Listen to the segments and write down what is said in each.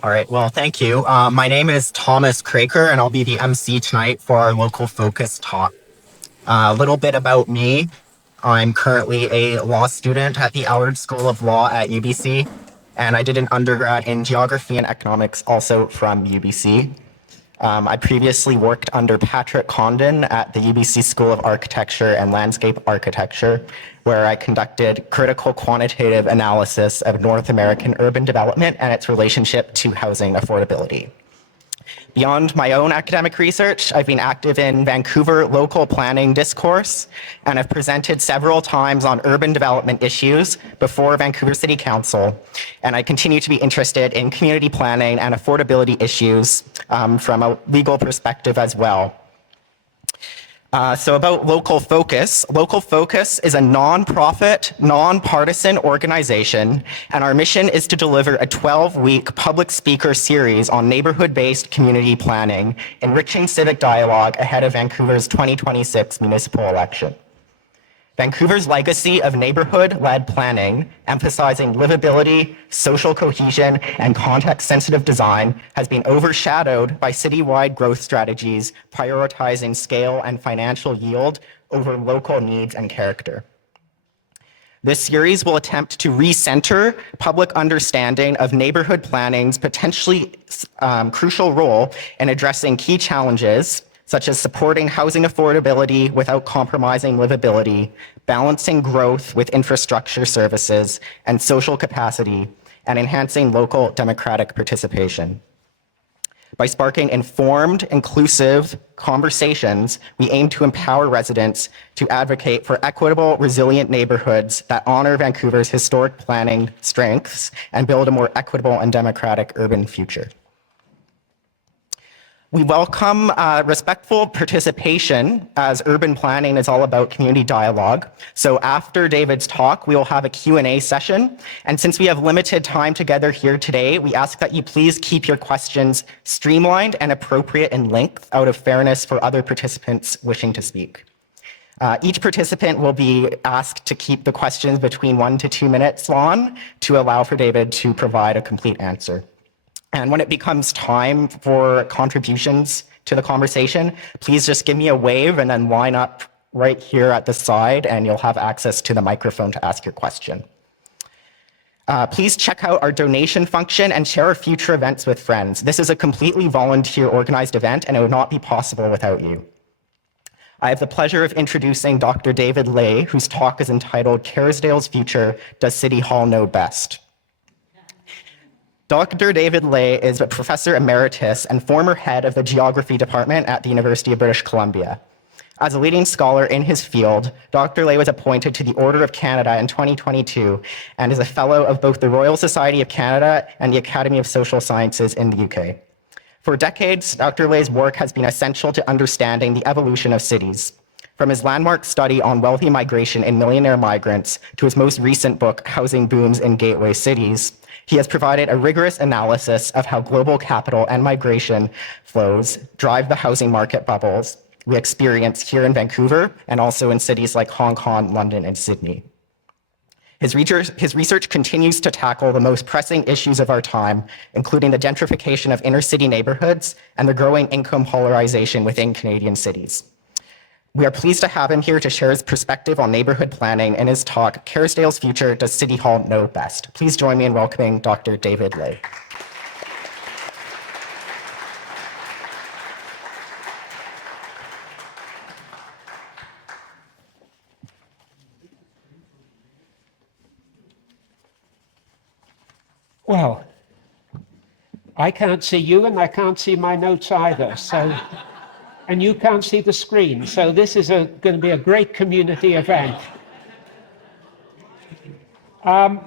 All right, well, thank you. My name is Thomas Kroeker, and I'll be the MC tonight for our local focus talk. A little bit about me. I'm currently a law student at the Allard School of Law at UBC, and I did an undergrad in geography and economics also from UBC. I previously worked under Patrick Condon at the UBC School of Architecture and Landscape Architecture, where I conducted critical quantitative analysis of North American urban development and its relationship to housing affordability. Beyond my own academic research, I've been active in Vancouver local planning discourse and have presented several times on urban development issues before Vancouver City Council. And I continue to be interested in community planning and affordability issues from a legal perspective as well. So about Local Focus. Local Focus is a non-profit, non-partisan organization, and our mission is to deliver a 12-week public speaker series on neighborhood-based community planning, enriching civic dialogue ahead of Vancouver's 2026 municipal election. Vancouver's legacy of neighborhood-led planning, emphasizing livability, social cohesion, and context-sensitive design, has been overshadowed by citywide growth strategies prioritizing scale and financial yield over local needs and character. This series will attempt to recenter public understanding of neighborhood planning's potentially crucial role in addressing key challenges such as supporting housing affordability without compromising livability, balancing growth with infrastructure services and social capacity, and enhancing local democratic participation. By sparking informed, inclusive conversations, we aim to empower residents to advocate for equitable, resilient neighborhoods that honor Vancouver's historic planning strengths and build a more equitable and democratic urban future. We welcome respectful participation, as urban planning is all about community dialogue. So after David's talk, we will have a Q&A session. And since we have limited time together here today, we ask that you please keep your questions streamlined and appropriate in length out of fairness for other participants wishing to speak. Each participant will be asked to keep the questions between 1 to 2 minutes long to allow for David to provide a complete answer. And when it becomes time for contributions to the conversation, please just give me a wave and then line up right here at the side and you'll have access to the microphone to ask your question. Please check out our donation function and share our future events with friends. This is a completely volunteer organized event and it would not be possible without you. I have the pleasure of introducing Dr. David Lay, whose talk is entitled Kerrisdale's Future, Does City Hall Know Best? Dr. David Lay is a professor emeritus and former head of the geography department at the University of British Columbia. As a leading scholar in his field, Dr. Lay was appointed to the Order of Canada in 2022 and is a fellow of both the Royal Society of Canada and the Academy of Social Sciences in the UK. For decades, Dr. Lay's work has been essential to understanding the evolution of cities. From his landmark study on wealthy migration and millionaire migrants to his most recent book, Housing Booms in Gateway Cities, he has provided a rigorous analysis of how global capital and migration flows drive the housing market bubbles we experience here in Vancouver and also in cities like Hong Kong, London, and Sydney. His research continues to tackle the most pressing issues of our time, including the gentrification of inner city neighborhoods and the growing income polarization within Canadian cities. We are pleased to have him here to share his perspective on neighborhood planning in his talk, Kerrisdale's Future, Does City Hall Know Best? Please join me in welcoming Dr. David Lay. Well, I can't see you and I can't see my notes either, so, and you can't see the screen, so this is going to be a great community event. I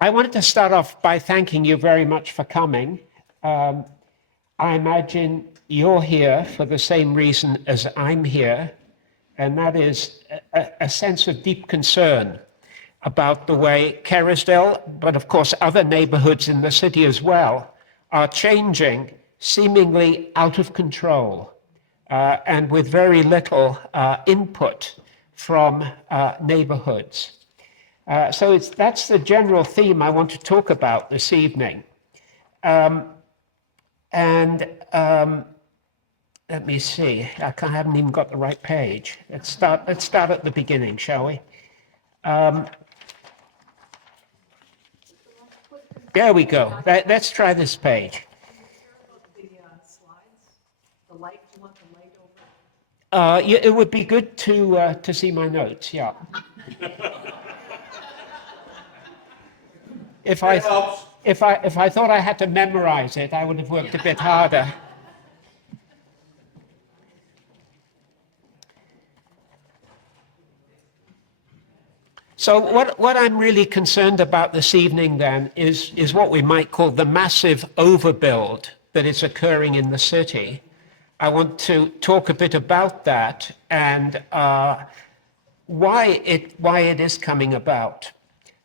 wanted to start off by thanking you very much for coming. I imagine you're here for the same reason as I'm here, and that is a sense of deep concern about the way Kerrisdale, but of course other neighborhoods in the city as well, are changing seemingly out of control and with very little input from neighborhoods. So that's the general theme I want to talk about this evening. And let me see, I haven't even got the right page. Let's start at the beginning, shall we? There we go. Let's try this page. Yeah, it would be good to see my notes, yeah. If I thought I had to memorize it, I would have worked a bit harder. So what I'm really concerned about this evening then is what we might call the massive overbuild that is occurring in the city. I want to talk a bit about that and why it is coming about.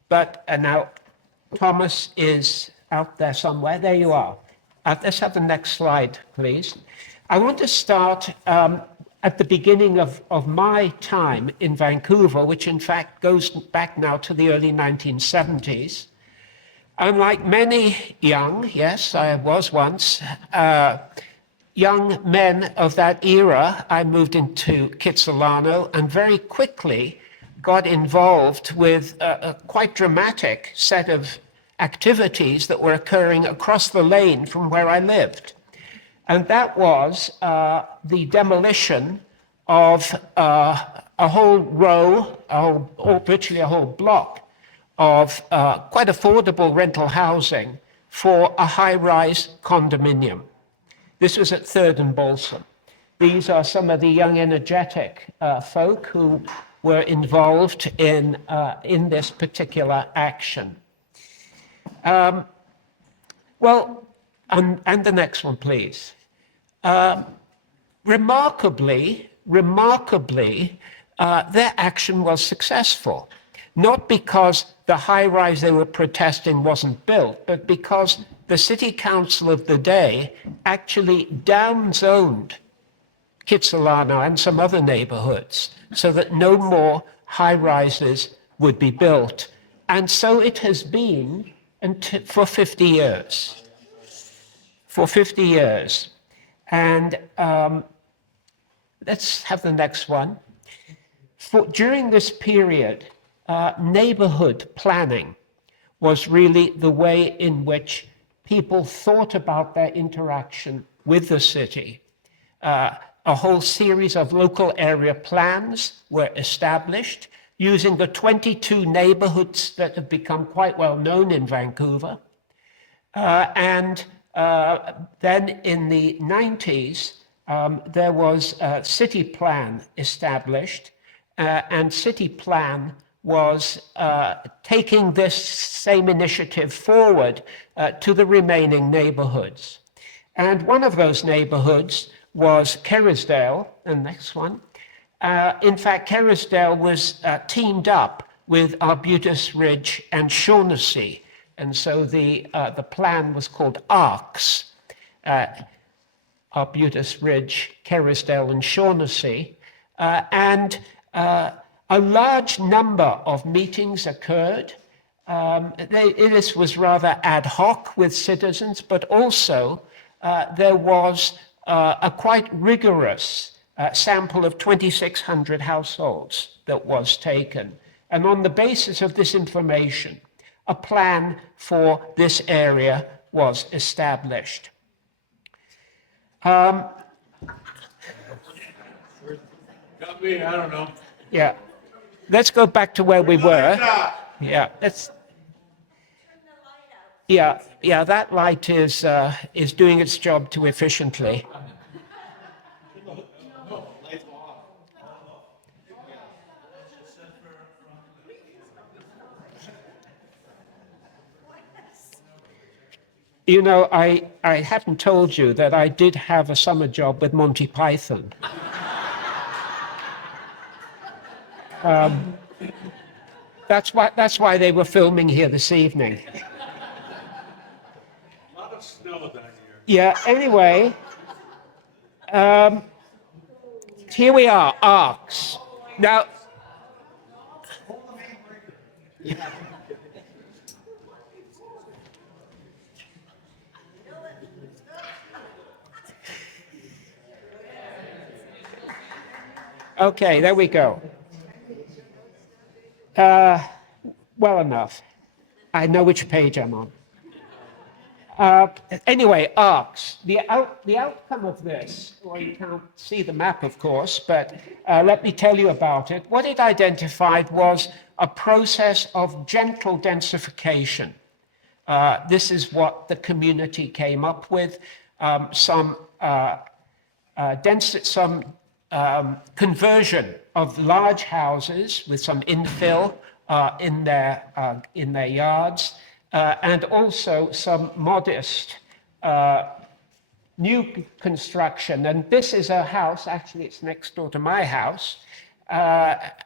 But now Thomas is out there somewhere. There you are. Let's have the next slide, please. I want to start at the beginning of my time in Vancouver, which in fact goes back now to the early 1970s. Unlike many young, yes, I was once, young men of that era, I moved into Kitsilano and very quickly got involved with a quite dramatic set of activities that were occurring across the lane from where I lived. And that was the demolition of a whole row, or virtually a whole block of quite affordable rental housing for a high-rise condominium. This was at 3rd and Balsam. These are some of the young, energetic folk who were involved in this particular action. Well, and the next one, please. Remarkably, their action was successful. Not because the high-rise they were protesting wasn't built, but because the city council of the day actually downzoned Kitsilano and some other neighborhoods so that no more high-rises would be built. And so it has been for 50 years. For 50 years. And let's have the next one. During this period, neighborhood planning was really the way in which people thought about their interaction with the city. A whole series of local area plans were established using the 22 neighborhoods that have become quite well known in Vancouver. And then in the 90s, there was a city plan established, and city plan was taking this same initiative forward to the remaining neighborhoods. And one of those neighborhoods was Kerrisdale, the next one. In fact, Kerrisdale was teamed up with Arbutus Ridge and Shaughnessy. And so the plan was called ARCS, Arbutus Ridge, Kerrisdale, and Shaughnessy. And a large number of meetings occurred. This was rather ad hoc with citizens, but also there was a quite rigorous sample of 2,600 households that was taken. And on the basis of this information, a plan for this area was established. Got me, I don't know. Yeah. Let's go back to where we were. Yeah. Yeah, that light is doing its job too efficiently. You know, I haven't told you that I did have a summer job with Monty Python. That's why they were filming here this evening. A lot of snow down here. Yeah, anyway, here we are, ARCS. Now, Okay, there we go. Well enough. I know which page I'm on. Anyway, arcs. The outcome of this, well, you can't see the map, of course, but let me tell you about it. What it identified was a process of gentle densification. This is what the community came up with. Some conversion of large houses with some infill in their yards, and also some modest new construction. And this is a house, actually it's next door to my house,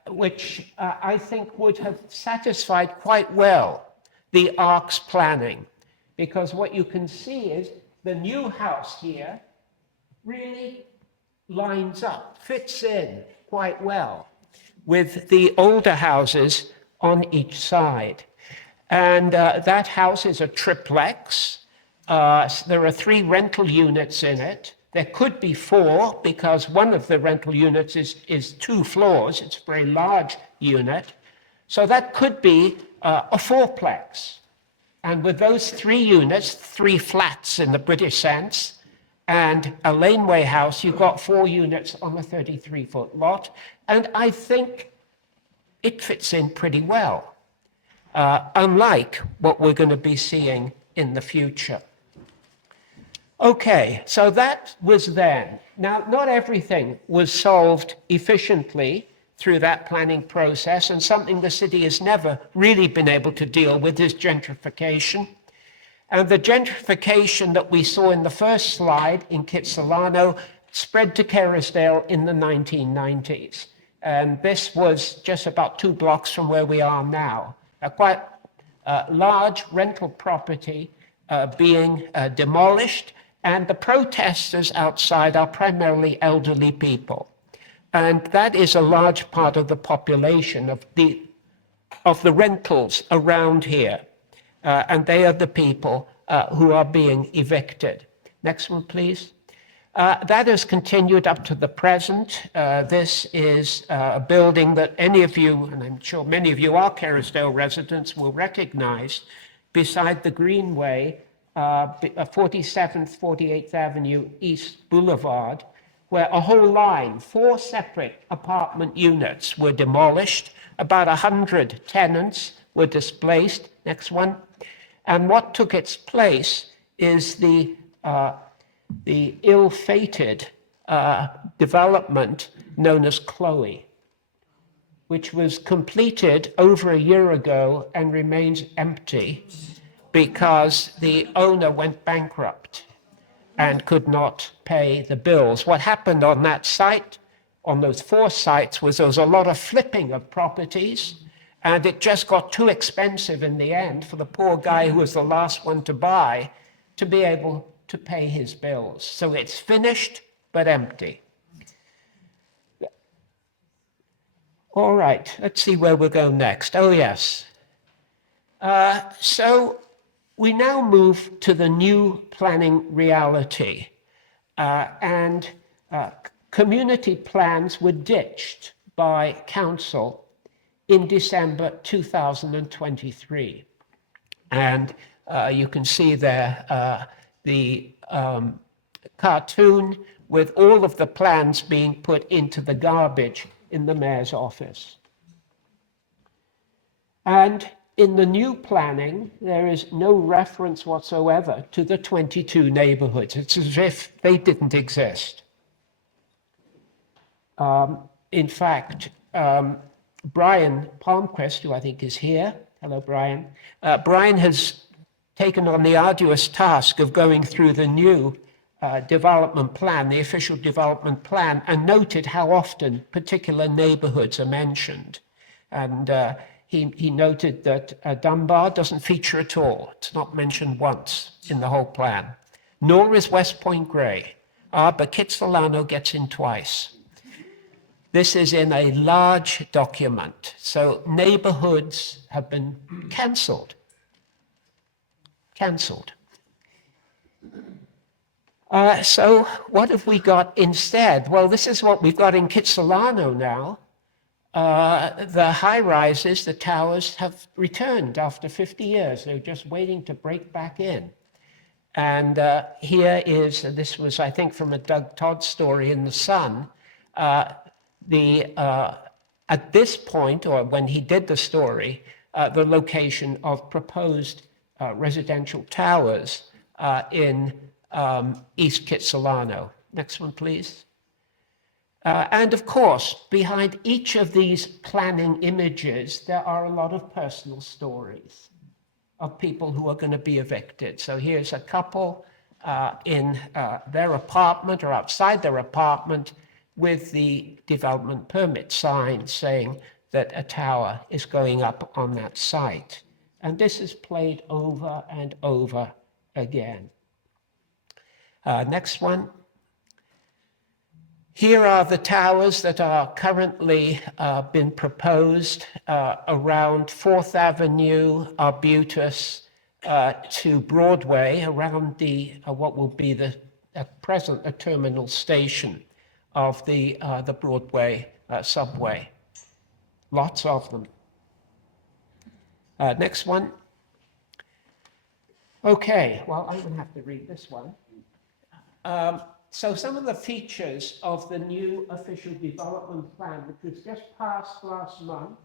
which I think would have satisfied quite well the ARC's planning, because what you can see is the new house here really lines up, fits in quite well with the older houses on each side. And that house is a triplex. There are 3 rental units in it. There could be 4 because one of the rental units is 2 floors. It's a very large unit. So that could be a 4-plex. And with those 3 units, 3 flats in the British sense, and a laneway house, you've got 4 units on a 33-foot lot. And I think it fits in pretty well, unlike what we're going to be seeing in the future. Okay, so that was then. Now, not everything was solved efficiently through that planning process, and something the city has never really been able to deal with is gentrification. And the gentrification that we saw in the first slide in Kitsilano spread to Kerrisdale in the 1990s. And this was just about 2 blocks from where we are now. A quite large rental property being demolished, and the protesters outside are primarily elderly people. And that is a large part of the population of the rentals around here. And they are the people who are being evicted. Next one, please. That has continued up to the present. This is a building that any of you, and I'm sure many of you are Kerrisdale residents, will recognize, beside the Greenway, 47th, 48th Avenue East Boulevard, where a whole line, 4 separate apartment units were demolished. About 100 tenants were displaced. Next one. And what took its place is the ill-fated development known as Chloe, which was completed over a year ago and remains empty because the owner went bankrupt and could not pay the bills. What happened on that site, on those 4 sites, was there was a lot of flipping of properties, and it just got too expensive in the end for the poor guy who was the last one to buy to be able to pay his bills. So it's finished, but empty. All right, let's see where we'll go next. Oh, yes. So we now move to the new planning reality. And community plans were ditched by council in December 2023. And you can see there the cartoon with all of the plans being put into the garbage in the mayor's office. And in the new planning, there is no reference whatsoever to the 22 neighborhoods. It's as if they didn't exist. In fact, Brian Palmquist, who I think is here, hello Brian, Brian has taken on the arduous task of going through the new development plan, the official development plan, and noted how often particular neighborhoods are mentioned. And he noted that Dunbar doesn't feature at all. It's not mentioned once in the whole plan. Nor is West Point Grey. But Kitsilano gets in twice. This is in a large document. So neighborhoods have been cancelled. So what have we got instead? Well, this is what we've got in Kitsilano now. The high rises, the towers have returned after 50 years. They're just waiting to break back in. And here is, this was, I think, from a Doug Todd story in The Sun. At this point, or when he did the story, the location of proposed residential towers in East Kitsilano. Next one, please. And of course, behind each of these planning images, there are a lot of personal stories of people who are going to be evicted. So here's a couple in their apartment or outside their apartment with the development permit sign saying that a tower is going up on that site. And this is played over and over again. Next one. Here are the towers that are currently been proposed around 4th Avenue, Arbutus to Broadway, around the what will be the present a terminal station of the Broadway subway. Lots of them. Next one. Okay, well, I'm going to have to read this one. So some of the features of the new official development plan, which was just passed last month,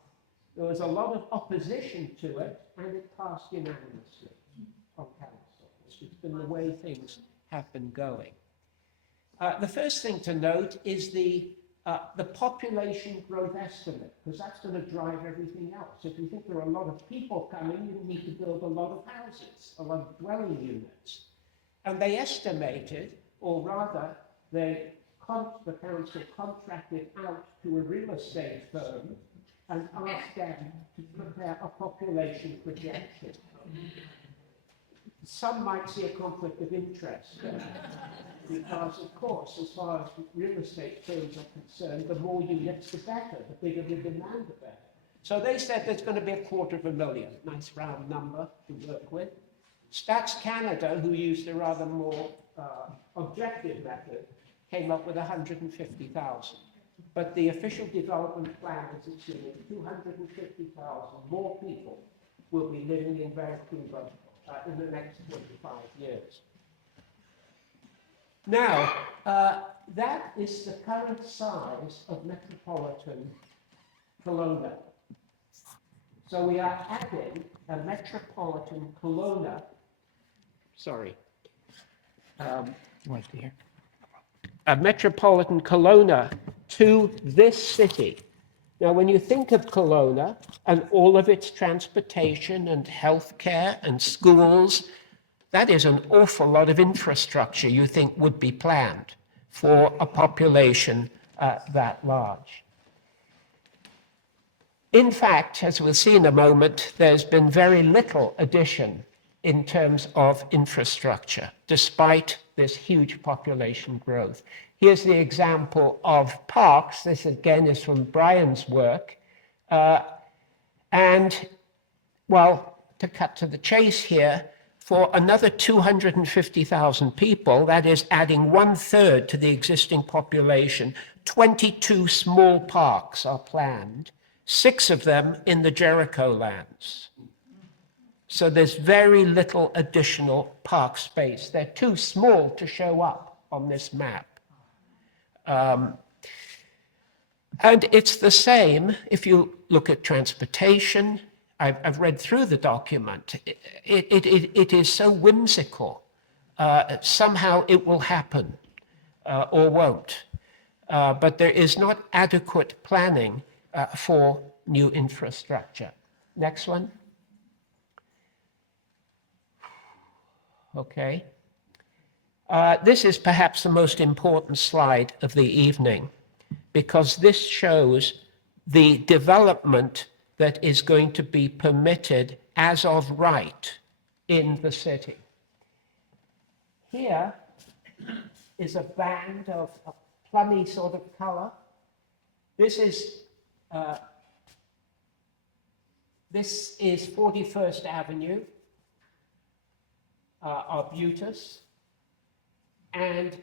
there was a lot of opposition to it, and it passed unanimously on council. It's been the way things have been going. The first thing to note is the population growth estimate, because that's going to drive everything else. If you think there are a lot of people coming, you need to build a lot of houses, a lot of dwelling units. And they estimated, or rather, the council contracted out to a real estate firm and asked them to prepare a population projection. Some might see a conflict of interest because, of course, as far as real estate firms are concerned, the more units, the better. The bigger the demand, the better. So they said there's going to be 250,000, nice round number to work with. Stats Canada, who used a rather more objective method, came up with 150,000. But the official development plan is assuming 250,000 more people will be living in Vancouver in the next 25 years. Now, that is the current size of metropolitan Kelowna. So we are adding a metropolitan Kelowna, right here, a metropolitan Kelowna to this city. Now, when you think of Kelowna and all of its transportation and healthcare and schools, that is an awful lot of infrastructure you think would be planned for a population that large. In fact, as we'll see in a moment, there's been very little addition in terms of infrastructure, despite this huge population growth. Here's the example of parks. This again is from Brian's work. And, well, to cut to the chase here, for another 250,000 people, that is adding 1/3 to the existing population, 22 small parks are planned, 6 of them in the Jericho lands. So there's very little additional park space. They're too small to show up on this map. And it's the same if you look at transportation. I've read through the document. It is so whimsical. Somehow it will happen or won't. But there is not adequate planning for new infrastructure. Next one. Okay. This is perhaps the most important slide of the evening, because this shows the development that is going to be permitted as of right in the city. Here is a band of a plummy sort of color. This is 41st Avenue, Arbutus. And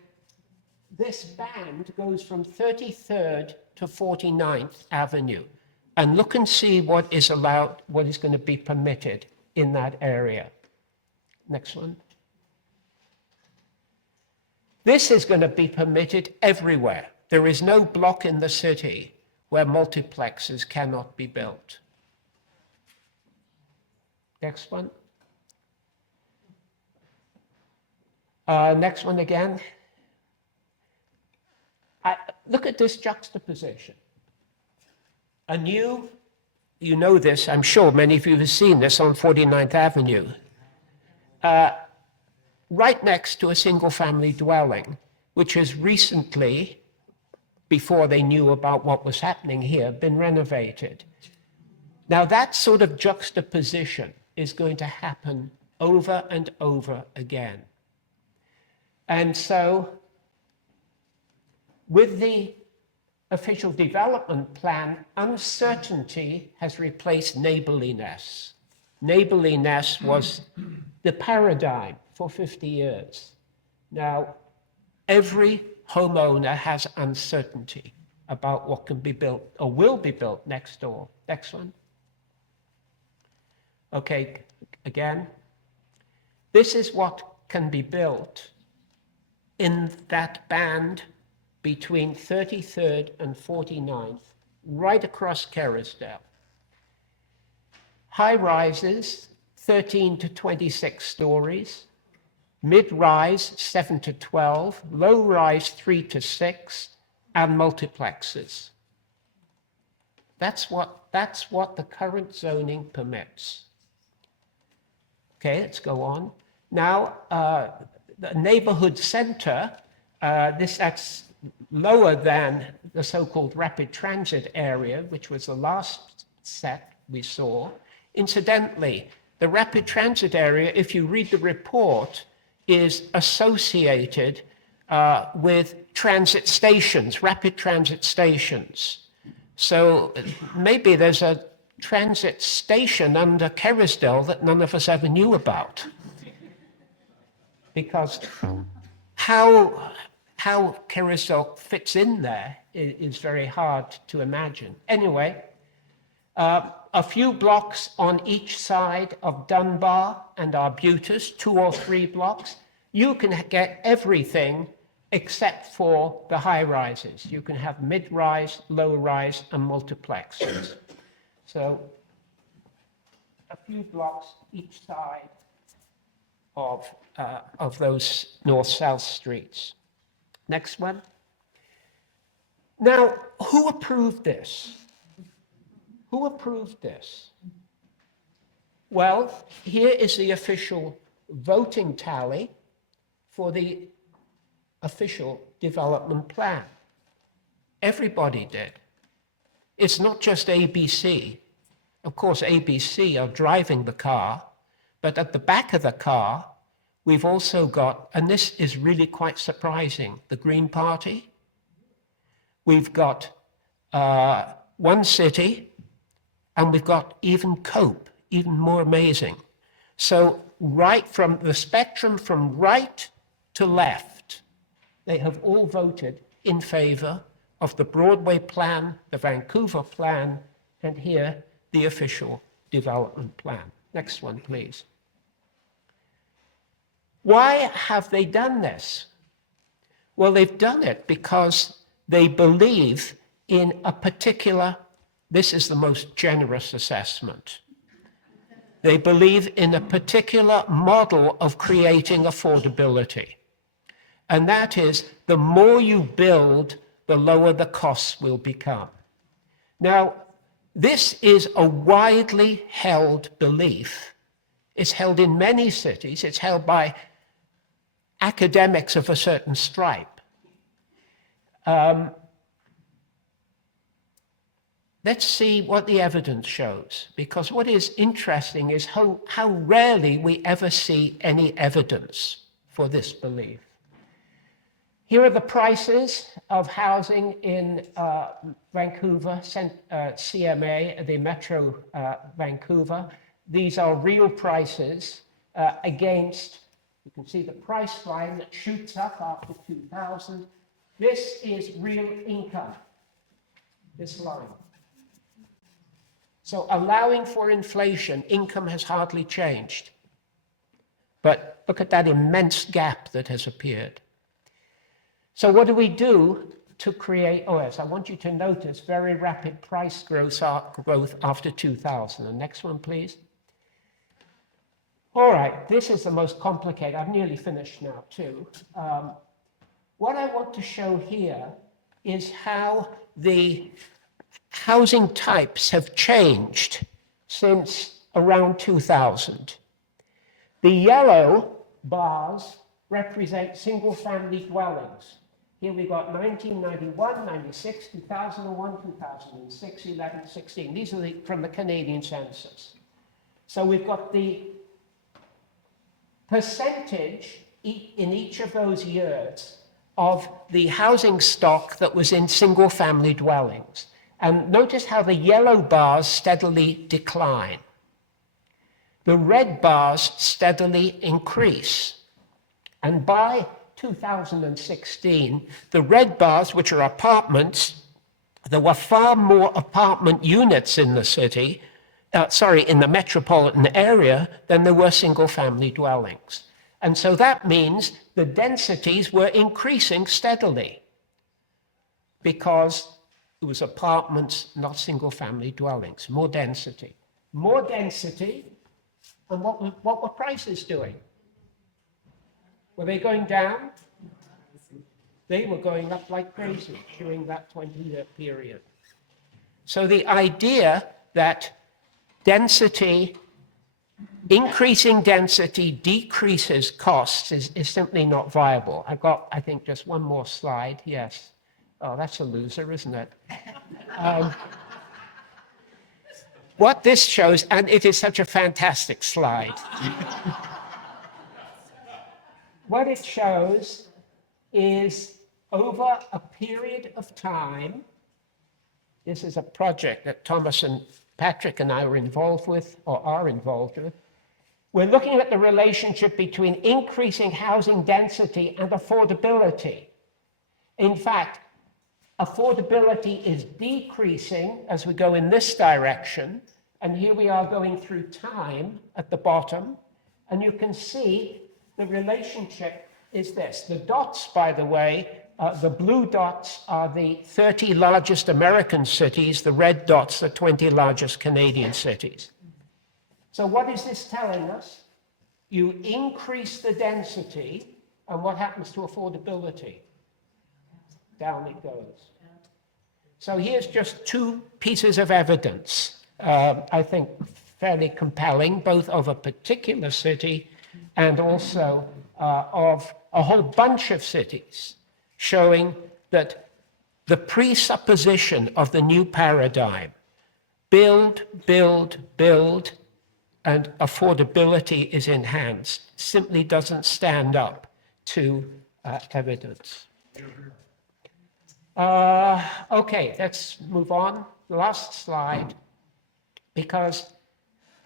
this band goes from 33rd to 49th Avenue. And look and see what is allowed, what is going to be permitted in that area. Next one. This is going to be permitted everywhere. There is no block in the city where multiplexes cannot be built. Next one. Next one again. Look at this juxtaposition. A new, you know this, I'm sure many of you have seen this on 49th Avenue, right next to a single-family dwelling, which has recently, before they knew about what was happening here, been renovated. Now that sort of juxtaposition is going to happen over and over again. And so, with the official development plan, uncertainty has replaced neighborliness. Neighborliness was the paradigm for 50 years. Now, every homeowner has uncertainty about what can be built or will be built next door. Next one. Okay, again. This is what can be built in that band between 33rd and 49th, right across Kerrisdale. High rises, 13 to 26 stories, mid-rise, 7 to 12, low-rise, 3 to 6, and multiplexes. That's what the current zoning permits. Okay, let's go on. Now, the neighborhood center, that's lower than the so-called rapid transit area, which was the last set we saw. Incidentally, the rapid transit area, if you read the report, is associated with transit stations, rapid transit stations. So maybe there's a transit station under Kerrisdale that none of us ever knew about. Because how Kerrisdale fits in there is very hard to imagine. Anyway, a few blocks on each side of Dunbar and Arbutus, 2 or 3 blocks, you can get everything except for the high rises. You can have mid-rise, low-rise, and multiplexes. So a few blocks each side of those north-south streets. Next one. Now, who approved this? Who approved this? Well, here is the official voting tally for the official development plan. Everybody did. It's not just ABC. Of course, ABC are driving the car, but at the back of the car, we've also got, and this is really quite surprising, the Green Party. We've got One City, and we've got even COPE, even more amazing. So right from the spectrum from right to left, they have all voted in favor of the Broadway plan, the Vancouver plan, and here, the official development plan. Next one, please. Why have they done this? Well, they've done it because they believe in a particular, this is the most generous assessment. They believe in a particular model of creating affordability. And that is, the more you build, the lower the costs will become. Now, this is a widely held belief. It's held in many cities. It's held by academics of a certain stripe. Let's see what the evidence shows, because what is interesting is how rarely we ever see any evidence for this belief. Here are the prices of housing in Vancouver, CMA, the Metro Vancouver. These are real prices against You can see the price line that shoots up after 2000. This is real income, this line. So allowing for inflation, income has hardly changed. But look at that immense gap that has appeared. So what do we do to create, oh yes, I want you to notice very rapid price growth after 2000. The next one, please. All right, this is the most complicated. I've nearly finished now too. What I want to show here is how the housing types have changed since around 2000. The yellow bars represent single-family dwellings. Here we've got 1991, 96, 2001, 2006, 11, 16. These are from the Canadian census. So we've got the percentage in each of those years of the housing stock that was in single-family dwellings. And notice how the yellow bars steadily decline. The red bars steadily increase. And by 2016, the red bars, which are apartments, there were far more apartment units in the city, in the metropolitan area, than there were single-family dwellings. And so that means the densities were increasing steadily because it was apartments, not single-family dwellings. More density. More density, and what were prices doing? Were they going down? They were going up like crazy during that 20-year period. So the idea that increasing density decreases costs is simply not viable. I've got, I think, just one more slide. Yes. Oh, that's a loser, isn't it? What this shows, and it is such a fantastic slide. What it shows is over a period of time, this is a project that Thomas and Patrick and I were involved with, or are involved with. We're looking at the relationship between increasing housing density and affordability. In fact, affordability is decreasing as we go in this direction, and here we are going through time at the bottom, and you can see the relationship is this. The dots, by the way, the blue dots are the 30 largest American cities, the red dots, the 20 largest Canadian cities. So what is this telling us? You increase the density, and what happens to affordability? Down it goes. So here's just two pieces of evidence, I think fairly compelling, both of a particular city and also of a whole bunch of cities, showing that the presupposition of the new paradigm, build, build, build, and affordability is enhanced, simply doesn't stand up to evidence. Okay, let's move on. Last slide, because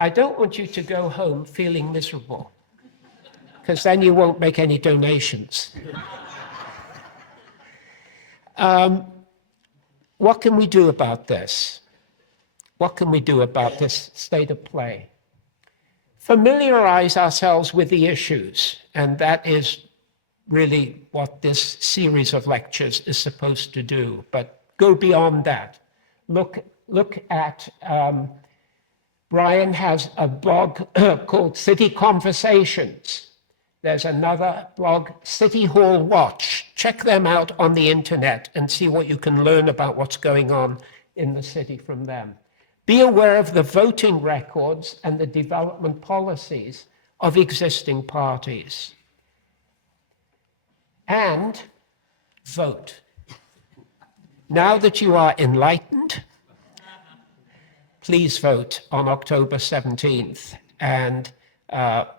I don't want you to go home feeling miserable, because then you won't make any donations. What can we do about this? What can we do about this state of play? Familiarize ourselves with the issues, and that is really what this series of lectures is supposed to do. But go beyond that. Look at, Brian has a blog called City Conversations. There's another blog, City Hall Watch. Check them out on the internet and see what you can learn about what's going on in the city from them. Be aware of the voting records and the development policies of existing parties. And vote. Now that you are enlightened, please vote on October 17th and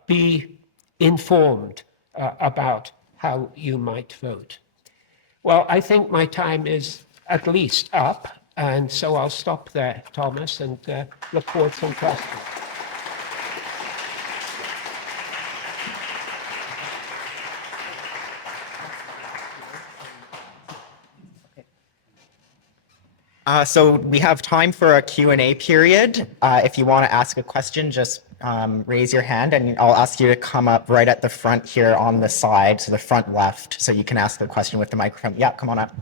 be informed about how you might vote. Well, I think my time is at least up, and so I'll stop there, Thomas, and look forward to some questions. So we have time for a Q&A period. If you want to ask a question, just raise your hand and I'll ask you to come up right at the front here on the side, so the front left, so you can ask the question with the microphone. Yeah, come on up.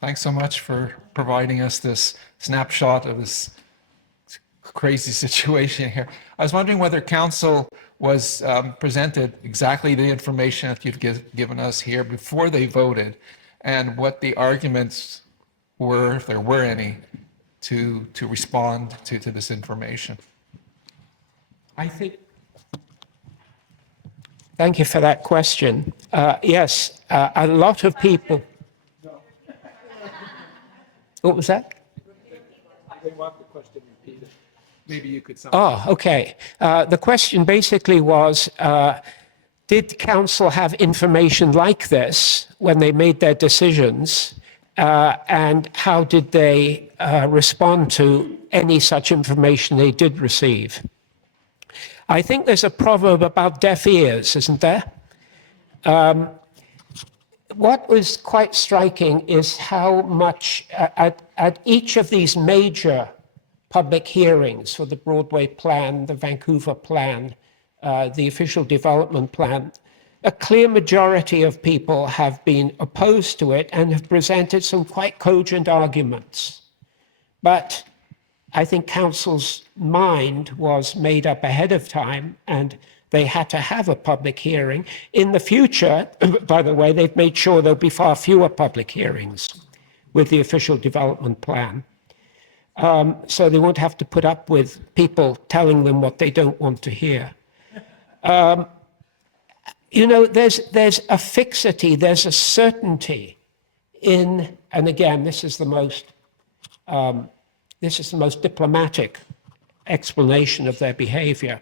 Thanks so much for providing us this snapshot of this crazy situation here. I was wondering whether council was presented exactly the information that you've given us here before they voted, and what the arguments were, if there were any, to respond to this information. I think. Thank you for that question. Yes, a lot of people. What was that? They want the question repeated. Maybe you could. Oh, okay. The question basically was, did council have information like this when they made their decisions, and how did they respond to any such information they did receive? I think there's a proverb about deaf ears, isn't there? What was quite striking is how much at each of these major public hearings for the Broadway plan, the Vancouver plan, the official development plan, a clear majority of people have been opposed to it and have presented some quite cogent arguments. But I think council's mind was made up ahead of time and they had to have a public hearing. In the future, by the way, they've made sure there'll be far fewer public hearings with the official development plan. So they won't have to put up with people telling them what they don't want to hear. You know, there's a fixity, there's a certainty in, and again, this is the most diplomatic explanation of their behavior.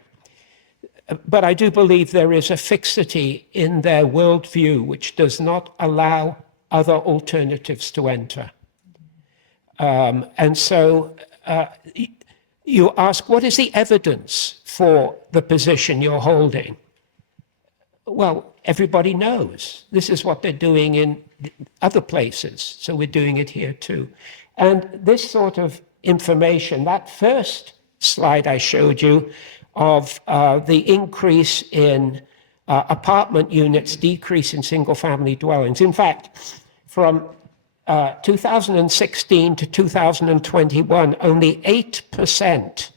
But I do believe there is a fixity in their worldview which does not allow other alternatives to enter. And so you ask, what is the evidence for the position you're holding? Well, everybody knows. This is what they're doing in other places, so we're doing it here too. And this sort of information, that first slide I showed you of the increase in apartment units, decrease in single-family dwellings. In fact, from 2016 to 2021, only 8%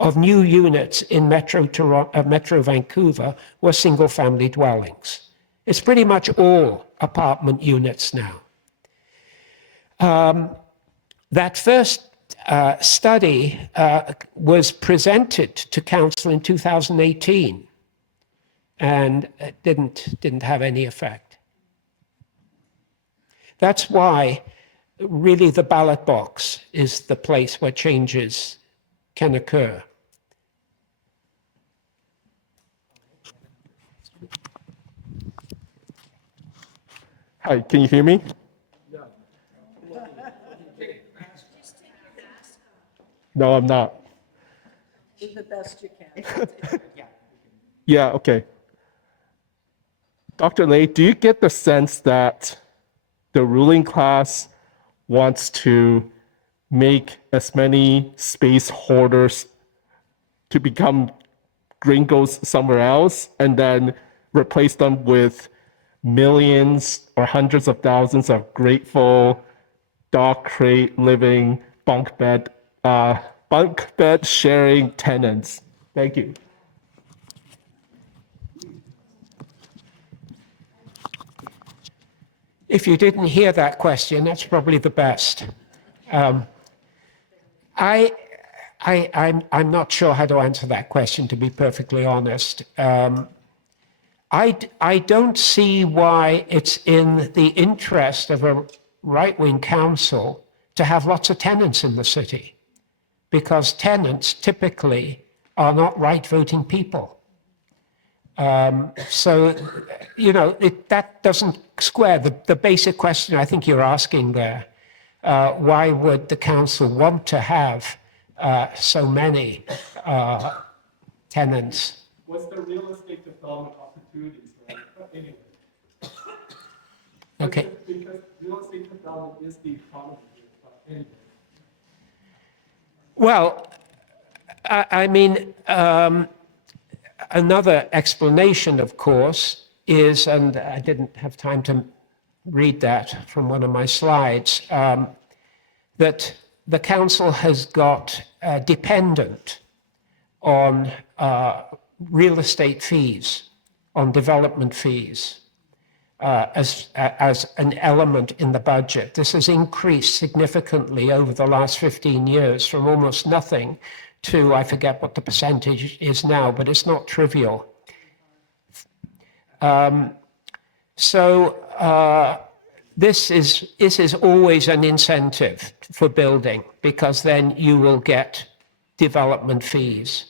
of new units in Metro Vancouver were single-family dwellings. It's pretty much all apartment units now. That first study was presented to council in 2018 and it didn't have any effect. That's why really the ballot box is the place where changes can occur. Hi, can you hear me? No, I'm not. Do the best you can. Yeah, okay. Dr. Lay, do you get the sense that the ruling class wants to make as many space hoarders to become gringos somewhere else and then replace them with millions or hundreds of thousands of grateful dog crate living bunk bed sharing tenants? Thank you. If you didn't hear that question, that's probably the best. I'm not sure how to answer that question, to be perfectly honest. I don't see why it's in the interest of a right-wing council to have lots of tenants in the city, because tenants typically are not right-voting people. So, you know, that doesn't square the basic question I think you're asking there. Why would the council want to have so many tenants? Was the real estate development opportunities there. But anyway. Okay. Because real estate development is the economy. But anyway. Well, I mean, another explanation, of course, is, and I didn't have time to read that from one of my slides, that the council has got dependent on real estate fees, on development fees, as an element in the budget. This has increased significantly over the last 15 years from almost nothing to, I forget what the percentage is now, but it's not trivial. This is always an incentive for building, because then you will get development fees.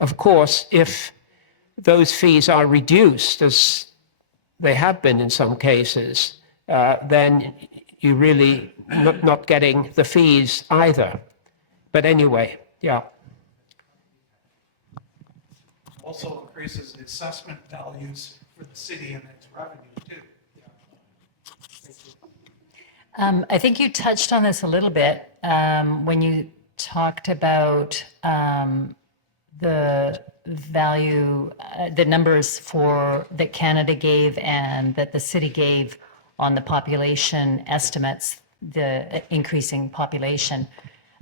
Of course, if those fees are reduced, as they have been in some cases, then you really not getting the fees either. But anyway, yeah. Also increases the assessment values for the city and its revenue too. I think you touched on this a little bit when you talked about the value, the numbers that Canada gave and that the city gave on the population estimates, the increasing population.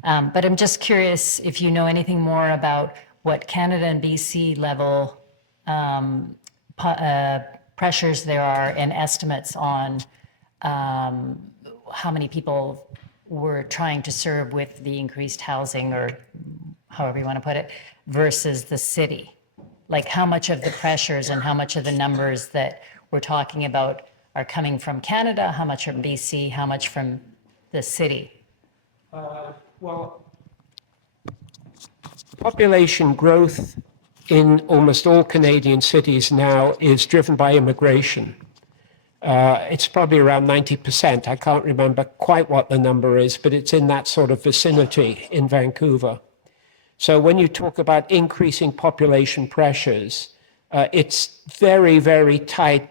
But I'm just curious if you know anything more about what Canada and BC level pressures there are and estimates on how many people we're trying to serve with the increased housing, or however you want to put it, versus the city. Like how much of the pressures and how much of the numbers that we're talking about are coming from Canada, how much from BC, how much from the city? Well, population growth in almost all Canadian cities now is driven by immigration. It's probably around 90%. I can't remember quite what the number is, but it's in that sort of vicinity in Vancouver. So when you talk about increasing population pressures, it's very, very tied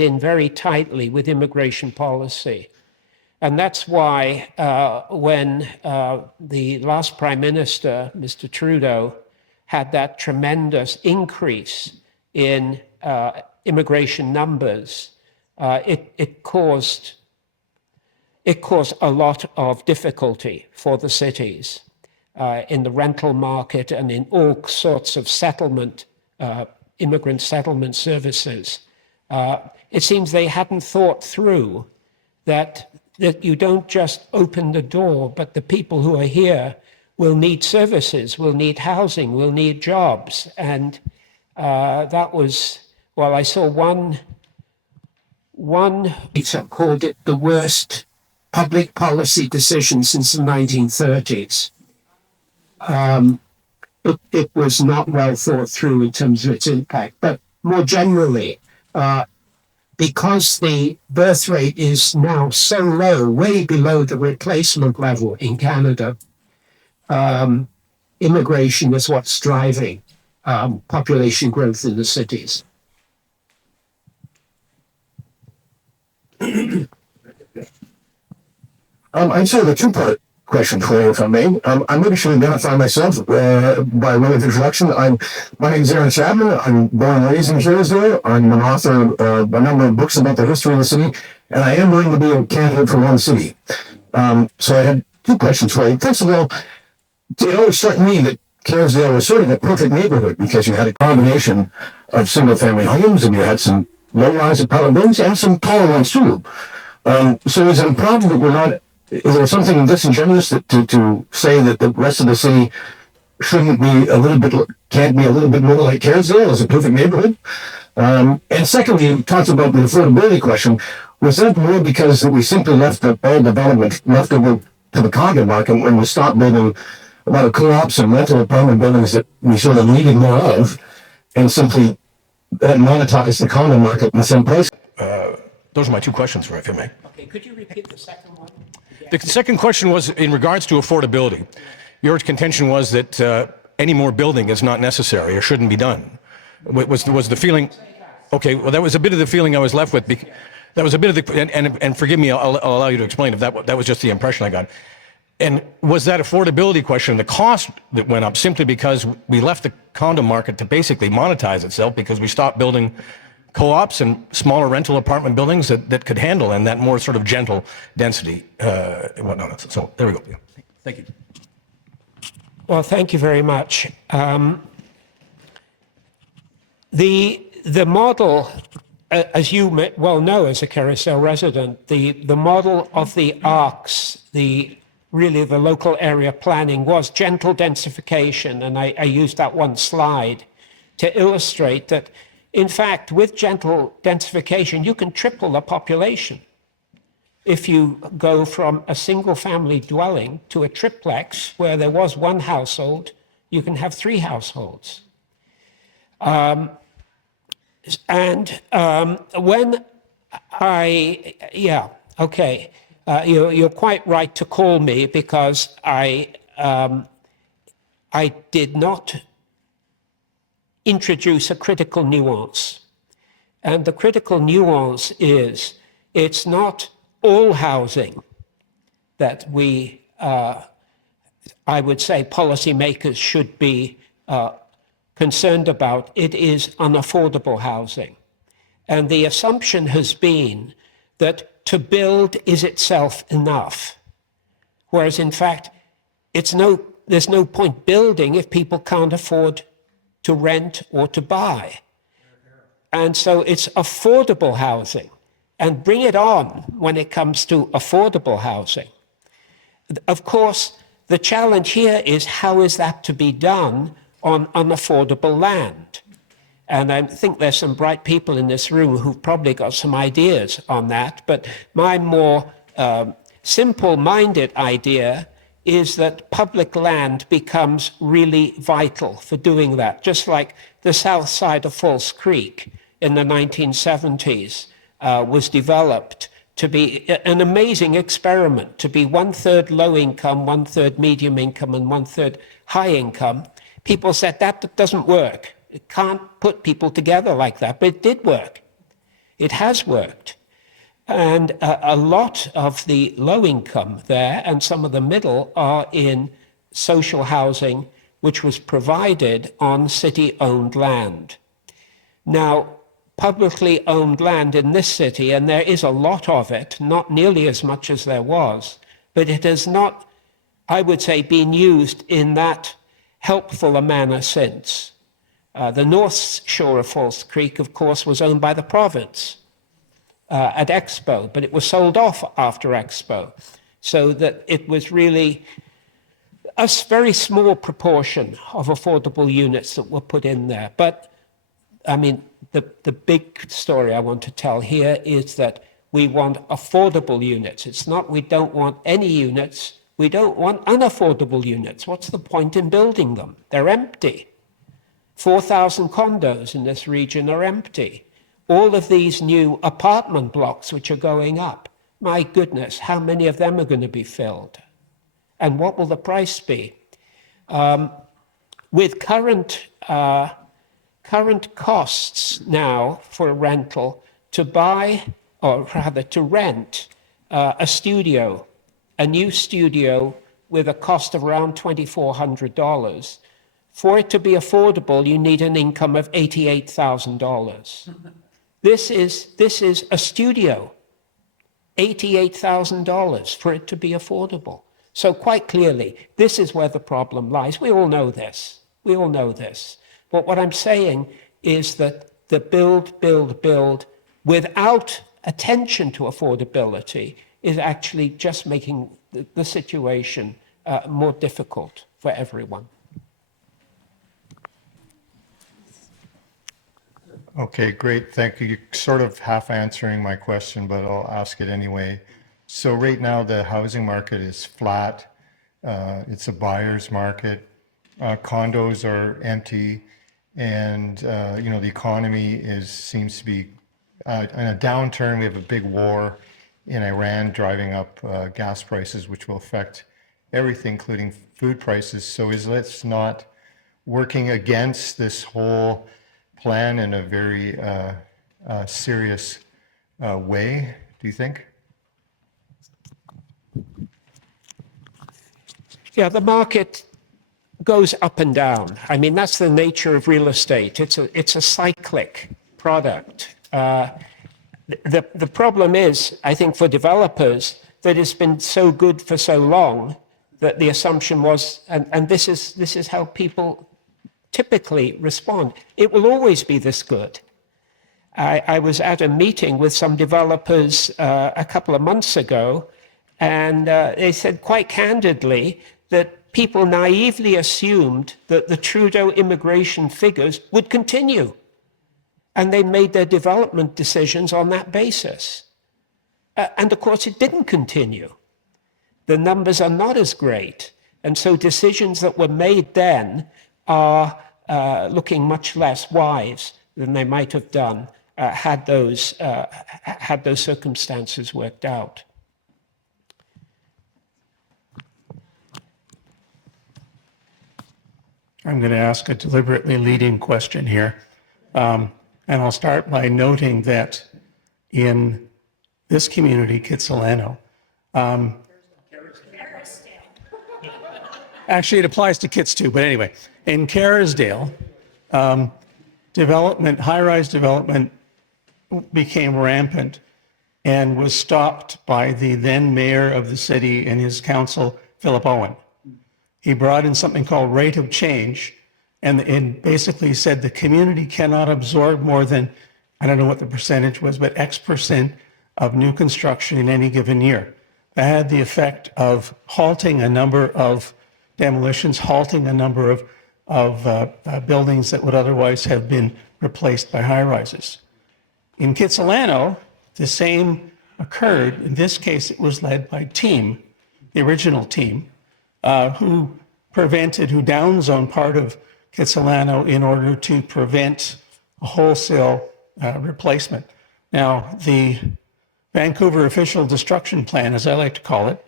in very tightly with immigration policy. And that's why when the last Prime Minister, Mr. Trudeau, had that tremendous increase in immigration numbers, it caused a lot of difficulty for the cities in the rental market and in all sorts of settlement, immigrant settlement services. It seems they hadn't thought through that you don't just open the door, but the people who are here will need services, will need housing, will need jobs. And that was, well, I saw one called it the worst public policy decision since the 1930s. It was not well thought through in terms of its impact, but more generally, because the birth rate is now so low, way below the replacement level in Canada, immigration is what's driving population growth in the cities. I just have a two-part question for you, if I may. I maybe should identify myself by way of introduction. My name is Aaron Chapman. I'm born and raised in Kerrisdale. I'm an author of a number of books about the history of the city, and I am going to be a candidate for one city. So I had two questions for you. First of all, it always struck me that Kerrisdale was sort of a perfect neighborhood because you had a combination of single-family homes and you had some low-rise apartment buildings and some taller ones too. So is it a problem that we're not? Is there something disingenuous to say that the rest of the city shouldn't be can't be a little bit more like Kerrisdale as a perfect neighborhood? And secondly, you talked about the affordability question. Was that more because we simply left all development left over to the condo market when we stopped building a lot of co-ops and rental apartment buildings that we sort of needed more of, and simply monetize the condo market in the same place? Those are my two questions, if I may. Okay, could you repeat the second one? The second question was in regards to affordability. Your contention was that any more building is not necessary or shouldn't be done. Was the feeling? Okay, well, that was a bit of the feeling I was left with. That was a bit of the, and forgive me, I'll allow you to explain if that was just the impression I got. And was that affordability question, the cost that went up simply because we left the condo market to basically monetize itself because we stopped building co-ops and smaller rental apartment buildings that could handle and that more sort of gentle density and whatnot. So there we go. Thank you. Well, thank you very much. The model, as you well know as a Kerrisdale resident, the model of the ARCs, really the local area planning, was gentle densification. And I used that one slide to illustrate that, in fact, with gentle densification, you can triple the population. If you go from a single family dwelling to a triplex where there was one household, you can have 3 households. When you're quite right to call me because I did not introduce a critical nuance. And the critical nuance is it's not all housing that I would say policymakers should be concerned about. It is unaffordable housing. And the assumption has been that to build is itself enough. Whereas in fact, there's no point building if people can't afford to rent or to buy. And so it's affordable housing, and bring it on when it comes to affordable housing. Of course, the challenge here is how is that to be done on unaffordable land? And I think there's some bright people in this room who've probably got some ideas on that. But my more simple-minded idea is that public land becomes really vital for doing that. Just like the south side of False Creek in the 1970s was developed to be an amazing experiment, to be 1/3 low income, 1/3 medium income, and 1/3 high income. People said that doesn't work. It can't put people together like that, but it did work. It has worked. And a lot of the low income there and some of the middle are in social housing, which was provided on city-owned land. Now, publicly owned land in this city, and there is a lot of it, not nearly as much as there was, but it has not, I would say, been used in that helpful a manner since. The north shore of False Creek, of course, was owned by the province at Expo, but it was sold off after Expo, so that it was really a very small proportion of affordable units that were put in there. But, I mean, the big story I want to tell here is that we want affordable units. It's not we don't want any units, we don't want unaffordable units. What's the point in building them? They're empty. 4,000 condos in this region are empty. All of these new apartment blocks which are going up, my goodness, how many of them are going to be filled? And what will the price be? With current costs now for a rental, to buy, or rather to rent a studio, a new studio with a cost of around $2,400, for it to be affordable, you need an income of $88,000. This is a studio, $88,000 for it to be affordable. So quite clearly, this is where the problem lies. We all know this. We all know this. But what I'm saying is that the build without attention to affordability is actually just making the situation more difficult for everyone. Okay, great. Thank you. You're sort of half answering my question, but I'll ask it anyway. So right now the housing market is flat. It's a buyer's market. Condos are empty, and the economy seems to be in a downturn. We have a big war in Iran driving up gas prices, which will affect everything, including food prices. So let's not working against this whole plan in a very serious way, do you think? Yeah, the market goes up and down. I mean, that's the nature of real estate. It's a cyclic product. The problem is, I think, for developers, that it's been so good for so long that the assumption was, and this is how people typically respond, it will always be this good. I was at a meeting with some developers a couple of months ago, and they said quite candidly that people naively assumed that the Trudeau immigration figures would continue. And they made their development decisions on that basis. And of course, it didn't continue. The numbers are not as great. And so decisions that were made then are looking much less wise than they might have done had those circumstances worked out. I'm going to ask a deliberately leading question here. And I'll start by noting that in this community, Kitsilano, actually it applies to Kits too, but anyway, in Kerrisdale, high-rise development became rampant and was stopped by the then mayor of the city and his council, Philip Owen. He brought in something called rate of change, and basically said the community cannot absorb more than, I don't know what the percentage was, but X% of new construction in any given year. That had the effect of halting a number of demolitions, halting a number of buildings that would otherwise have been replaced by high-rises. In Kitsilano, the same occurred. In this case, it was led by TEAM, the original TEAM, who downzoned part of Kitsilano in order to prevent a wholesale replacement. Now, the Vancouver Official Destruction Plan, as I like to call it,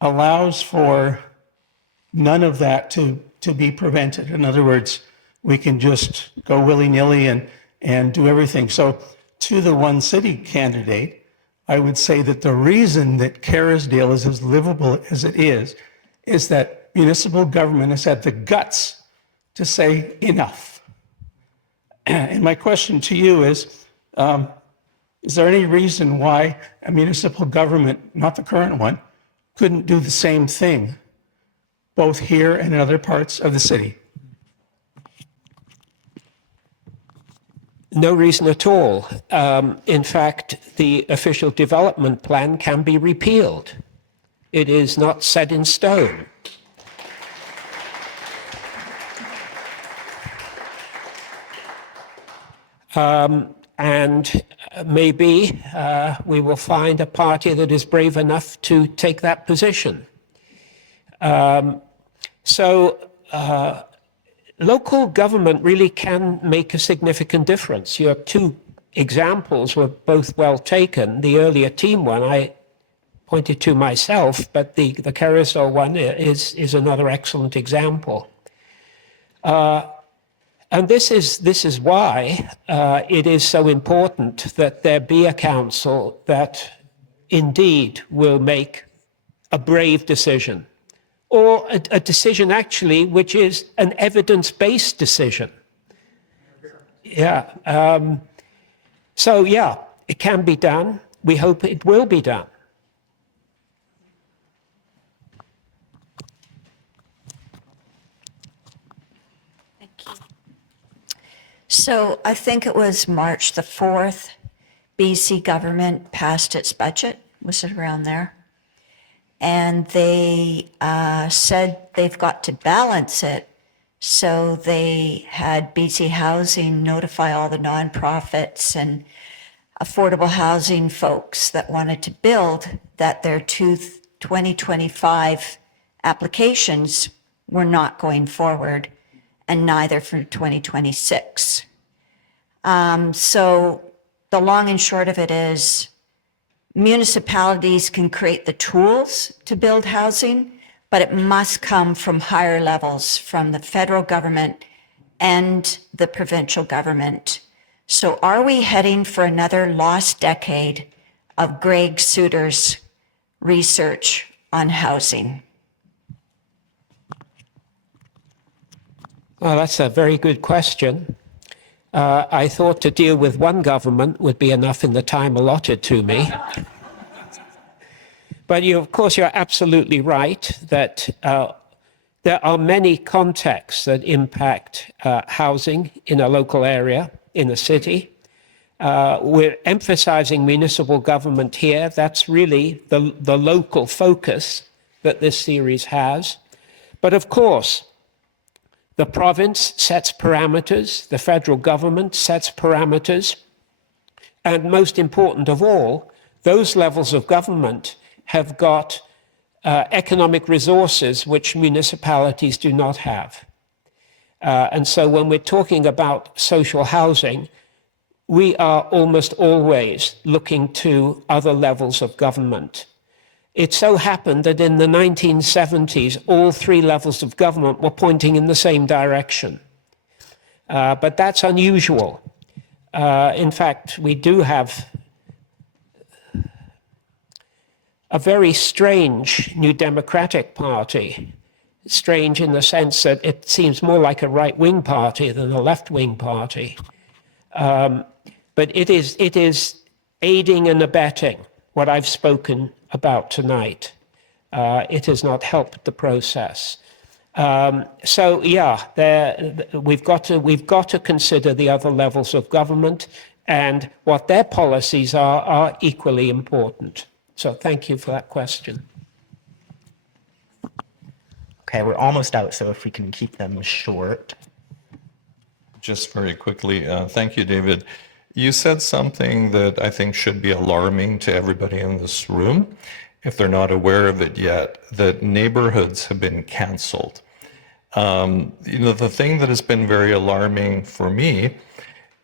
allows for none of that to be prevented. In other words, we can just go willy-nilly and do everything. So to the one city candidate, I would say that the reason that Kerrisdale is as livable as it is that municipal government has had the guts to say enough. And my question to you is there any reason why a municipal government, not the current one, couldn't do the same thing, both here and in other parts of the city? No reason at all. In fact, the official development plan can be repealed. It is not set in stone. And maybe we will find a party that is brave enough to take that position. Local government really can make a significant difference. Your two examples were both well taken. The earlier team one I pointed to myself, but the Kerrisdale one is another excellent example. And this is why it is so important that there be a council that indeed will make a brave decision, or a decision actually which is an evidence-based decision. Yeah. So yeah, it can be done. We hope it will be done. So I think it was March the 4th, BC government passed its budget. Was it around there? And they said they've got to balance it. So they had BC Housing notify all the nonprofits and affordable housing folks that wanted to build that their 2025 applications were not going forward, and neither for 2026. So the long and short of it is municipalities can create the tools to build housing, but it must come from higher levels, from the federal government and the provincial government. So are we heading for another lost decade of Greg Suter's research on housing? Well, that's a very good question. I thought to deal with one government would be enough in the time allotted to me. But of course, you're absolutely right that there are many contexts that impact housing in a local area, in a city. We're emphasizing municipal government here. That's really the local focus that this series has. But of course, the province sets parameters, the federal government sets parameters, and most important of all, those levels of government have got economic resources which municipalities do not have. And so when we're talking about social housing, we are almost always looking to other levels of government. It so happened that in the 1970s, all three levels of government were pointing in the same direction. But that's unusual. In fact, we do have a very strange New Democratic Party. Strange in the sense that it seems more like a right-wing party than a left-wing party. But it is aiding and abetting what I've spoken about tonight. It has not helped the process. So yeah, we've got to consider the other levels of government, and what their policies are equally important. So thank you for that question. Okay, we're almost out, so if we can keep them short. Just very quickly, thank you, David. You said something that I think should be alarming to everybody in this room, if they're not aware of it yet, that neighborhoods have been canceled. The thing that has been very alarming for me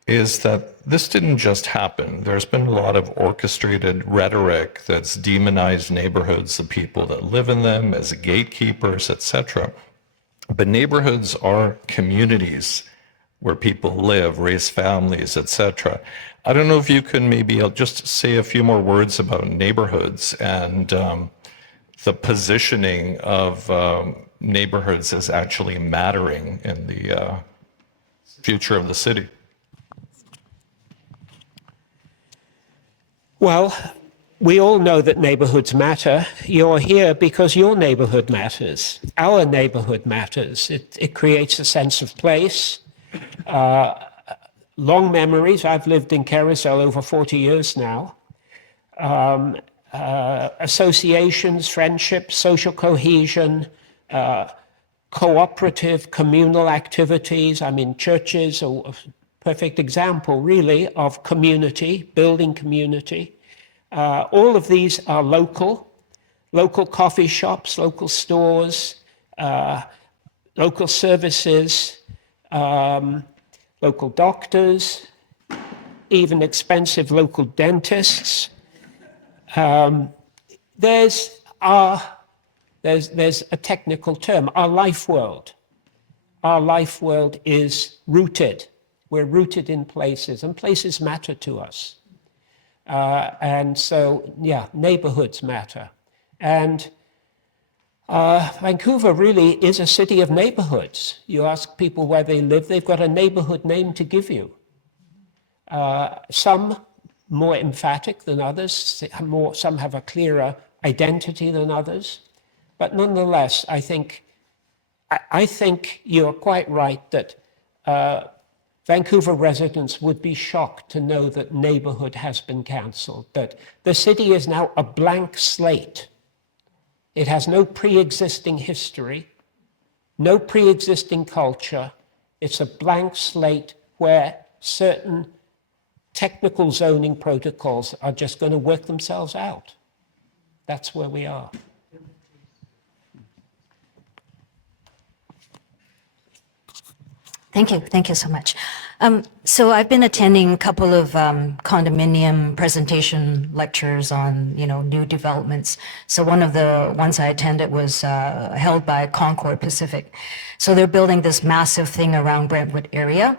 is that this didn't just happen. There's been a lot of orchestrated rhetoric that's demonized neighborhoods, the people that live in them as gatekeepers, etc. But neighborhoods are communities where people live, raise families, etc. I don't know if you can maybe just say a few more words about neighborhoods and the positioning of neighborhoods as actually mattering in the future of the city. Well, we all know that neighborhoods matter. You're here because your neighborhood matters. Our neighborhood matters. It creates a sense of place. Long memories. I've lived in Kerrisdale over 40 years now. Associations, friendships, social cohesion, cooperative, communal activities. I mean, churches are a perfect example, really, of community, building community. All of these are local coffee shops, local stores, local services, local doctors, even expensive local dentists. There's a technical term, our life world. Our life world is rooted. We're rooted in places, and places matter to us. And so, yeah, neighborhoods matter. And Vancouver really is a city of neighborhoods. You ask people where they live, they've got a neighborhood name to give you. Some more emphatic than others, some have a clearer identity than others. But nonetheless, I think you're quite right that Vancouver residents would be shocked to know that neighborhood has been cancelled, that the city is now a blank slate. It has no pre-existing history, no pre-existing culture. It's a blank slate where certain technical zoning protocols are just going to work themselves out. That's where we are. Thank you so much. So I've been attending a couple of condominium presentation lectures on, new developments. So one of the ones I attended was held by Concord Pacific. So they're building this massive thing around Brentwood area.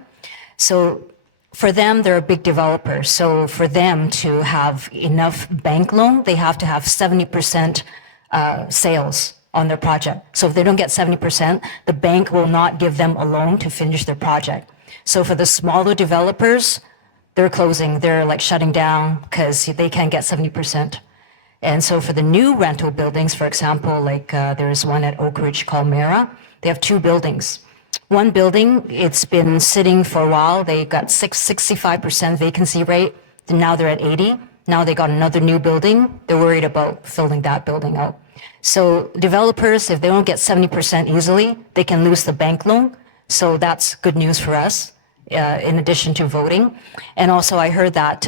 So for them, they're a big developer. So for them to have enough bank loan, they have to have 70% sales on their project. So if they don't get 70%, the bank will not give them a loan to finish their project. So for the smaller developers, they're closing, they're like shutting down because they can't get 70%. And so for the new rental buildings, for example, like there's one at Oak Ridge called Mara, they have 2 buildings. One building, it's been sitting for a while, they got 65% vacancy rate, and now they're at 80. Now they got another new building, they're worried about filling that building out. So developers, if they don't get 70% easily, they can lose the bank loan. So that's good news for us, in addition to voting. And also I heard that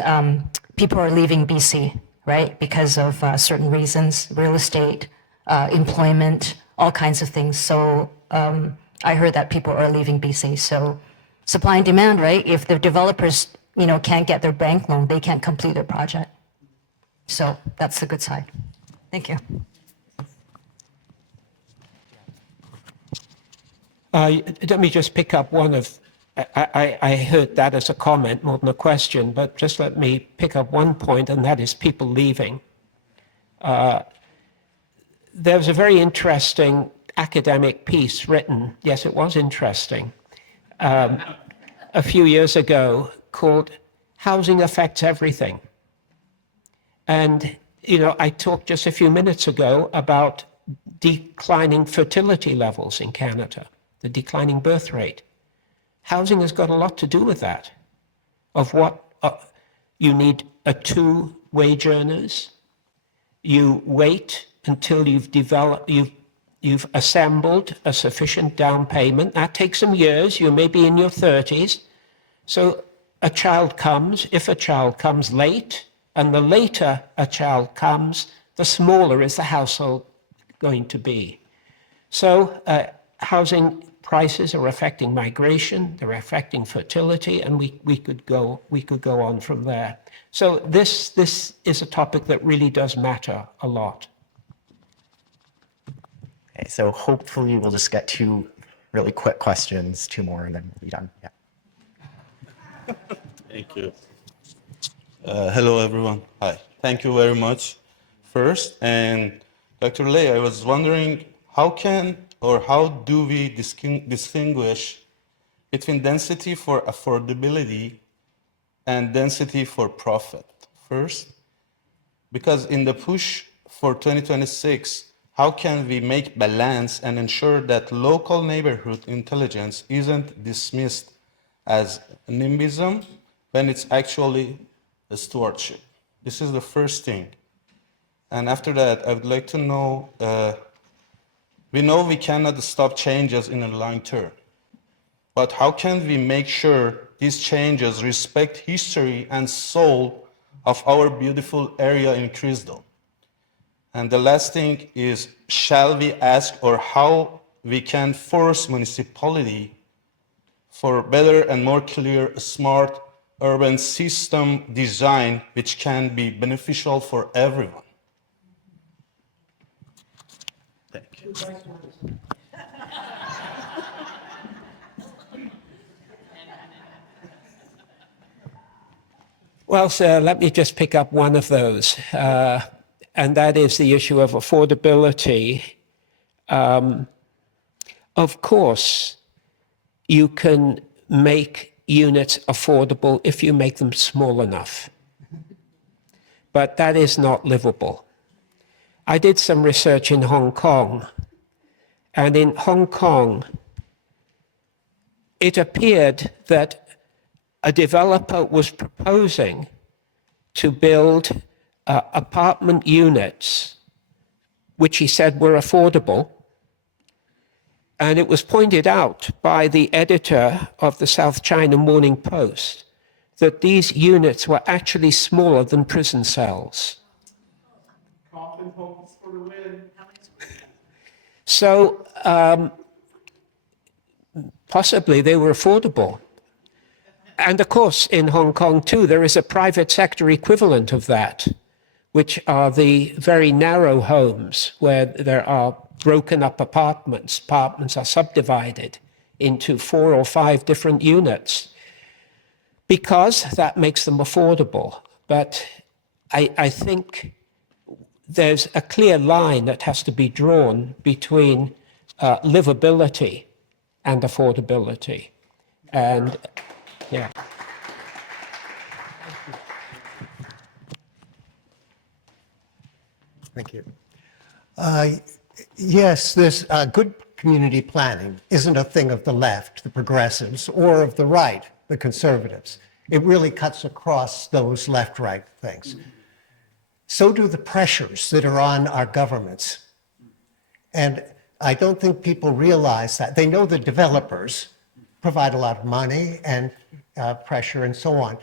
people are leaving BC, right? Because of certain reasons, real estate, employment, all kinds of things. So I heard that people are leaving BC. So supply and demand, right? If the developers, can't get their bank loan, they can't complete their project. So that's the good side. Thank you. Let me just pick up one of, I heard that as a comment more than a question, but just let me pick up one point, and that is people leaving. There was a very interesting academic piece written, yes, it was interesting, a few years ago called Housing Affects Everything. And, I talked just a few minutes ago about declining fertility levels in Canada, the declining birth rate. Housing has got a lot to do with that, of what you need 2 wage earners. You wait until you've assembled a sufficient down payment. That takes some years. You may be in your 30s. So a child comes, if a child comes late, and the later a child comes, the smaller is the household going to be. So housing prices are affecting migration, they're affecting fertility, and we could go on from there. So this is a topic that really does matter a lot. Okay, so hopefully we'll just get 2 really quick questions, 2 more, and then we'll be done. Yeah. Thank you. Hello, everyone. Hi. Thank you very much. First, and Dr. Lay, I was wondering how do we distinguish between density for affordability and density for profit? First, because in the push for 2026, how can we make balance and ensure that local neighborhood intelligence isn't dismissed as NIMBYism when it's actually a stewardship? This is the first thing. And after that, I would like to know, we know we cannot stop changes in the long term, but how can we make sure these changes respect history and soul of our beautiful area in Kerrisdale? And the last thing is, shall we ask or how we can force municipality for better and more clear, smart urban system design, which can be beneficial for everyone? Thank you. Well, sir, let me just pick up one of those, and that is the issue of affordability. Of course, you can make units affordable if you make them small enough, but that is not livable. I did some research in Hong Kong, and in Hong Kong, it appeared that a developer was proposing to build apartment units, which he said were affordable. And it was pointed out by the editor of the South China Morning Post that these units were actually smaller than prison cells. So possibly they were affordable. And of course, in Hong Kong too, there is a private sector equivalent of that, which are the very narrow homes where there are broken up apartments. Apartments are subdivided into 4 or 5 different units because that makes them affordable. But I think there's a clear line that has to be drawn between livability and affordability. And yeah. Thank you. Yes, this good community planning isn't a thing of the left, the progressives, or of the right, the conservatives. It really cuts across those left-right things. So do the pressures that are on our governments. And I don't think people realize that. They know the developers provide a lot of money and pressure and so on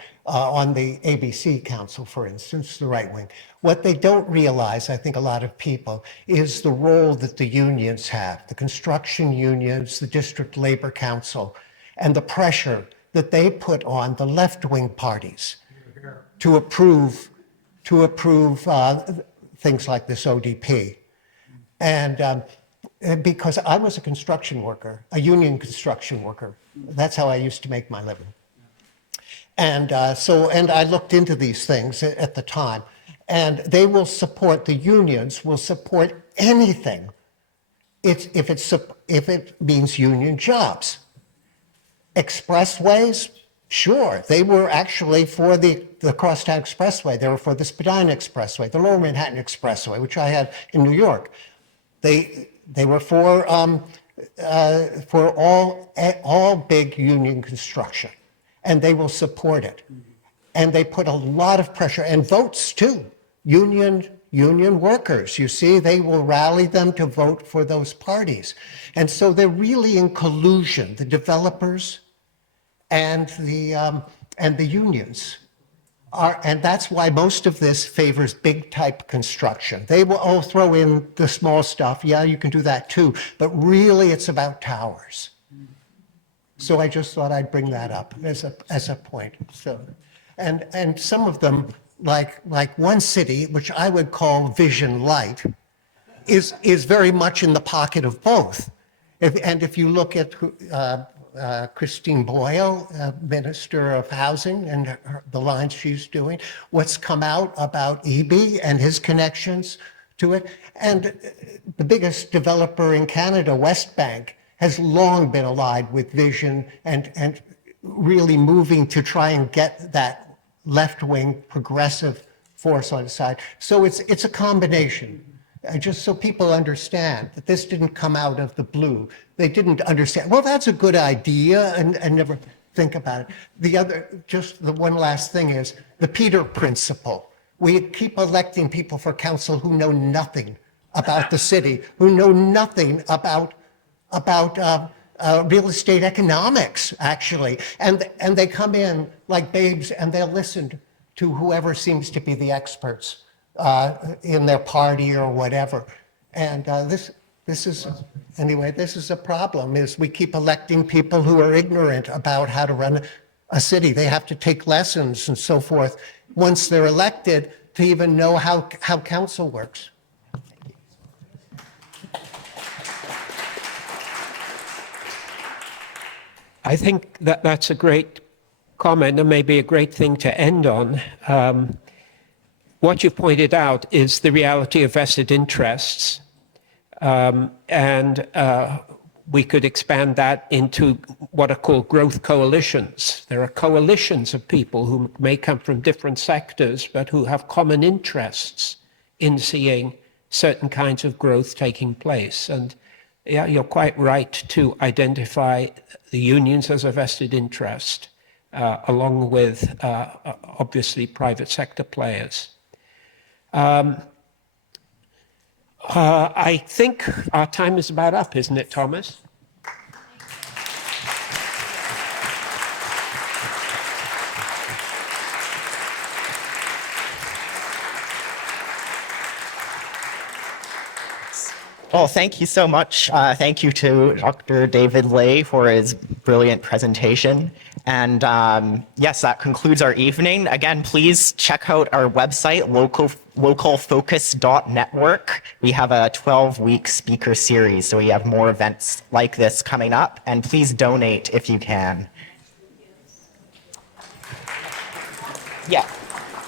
the ABC Council, for instance, the right wing. What they don't realize, I think a lot of people, is the role that the unions have, the construction unions, the District Labor Council, and the pressure that they put on the left-wing parties to approve things like this ODP. And because I was a construction worker, a union construction worker, that's how I used to make my living. And and I looked into these things at the time, and they will support, the unions will support anything if it means union jobs. Expressways, sure, they were actually for the Crosstown Expressway. They were for the Spadina Expressway, the Lower Manhattan Expressway, which I had in New York. They were for all big union construction, and they will support it. And they put a lot of pressure, and votes too. Union workers, you see, they will rally them to vote for those parties. And so they're really in collusion, the developers and the unions. And that's why most of this favors big type construction. They will throw in the small stuff. Yeah, you can do that too. But really it's about towers. So I just thought I'd bring that up as a point. So, and some of them, like one city, which I would call Vision Light, is very much in the pocket of both. If you look at Christine Boyle, Minister of Housing, and the lines she's doing, what's come out about EB and his connections to it. And the biggest developer in Canada, Westbank, has long been allied with Vision and really moving to try and get that left-wing progressive force on the side. So it's a combination. Just so people understand that this didn't come out of the blue. They didn't understand, well, that's a good idea, and never think about it. The one last thing is the Peter Principle. We keep electing people for council who know nothing about the city, who know nothing about real estate economics, actually. And they come in like babes and they'll listen to whoever seems to be the experts in their party or whatever. And this is a problem, is we keep electing people who are ignorant about how to run a city. They have to take lessons and so forth once they're elected to even know how council works. I think that's a great comment and maybe a great thing to end on. What you pointed out is the reality of vested interests. We could expand that into what are called growth coalitions. There are coalitions of people who may come from different sectors, but who have common interests in seeing certain kinds of growth taking place. And yeah, you're quite right to identify the unions as a vested interest, along with obviously private sector players. I think our time is about up, isn't it, Thomas? Well, thank you so much. Thank you to Dr. David Lay for his brilliant presentation. And yes, that concludes our evening. Again, please check out our website, localfocus.network. We have a 12-week speaker series, so we have more events like this coming up. And please donate if you can.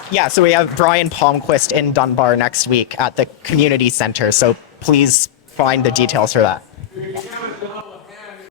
Yeah, so we have Brian Palmquist in Dunbar next week at the community center. So please find the details for that.